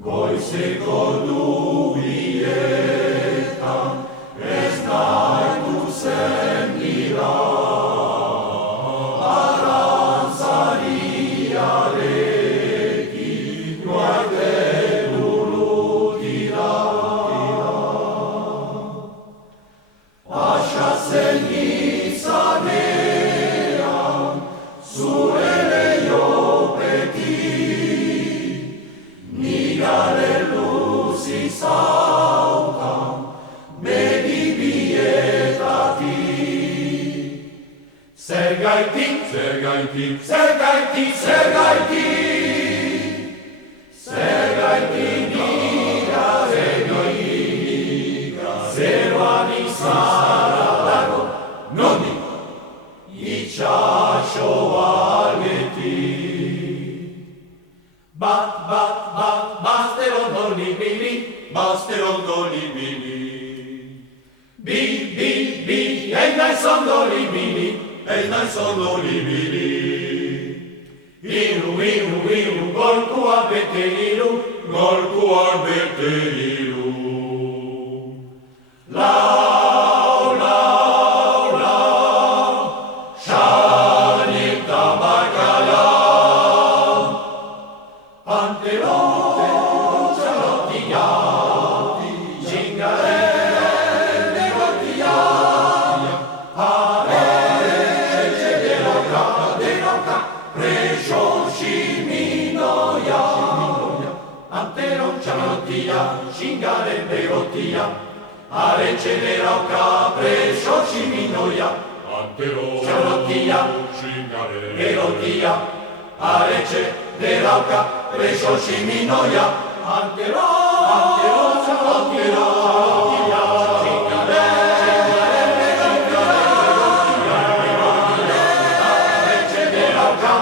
Goizeko dubietan ez nahitu zen dira, arantzariarekin joate burutira. Pasatzen izanean zure leiopetik, nigaren luzi zaukan begi bietatik. Zergaitik, zergaitik, zergaitik, zergaitik, zergaitik nigaren zeroan izara dago, nondik itxaso aldetik. Bat, bat, bat, bazter ondo libili, bazter ondo libili. Bi, bi, bi, ez naiz ondo libili, ez naiz ondo libili. Iru, iru, iru, golkua bete iru, golkua bete iru. Lau, lau, lau, xanik ta bakalau. Pantelon, txalotia, txingaren negotia, aretxe deroka, preso ximinoia. Pantelon, txalotia, txingaren negotia, aretxe deroka, preso ximinoia. Pantelon, txalotia, txingaren negotia, aretxe deroka, preso ximinoia. Antero, txalotia, txingaren negotia, aretxe deroka,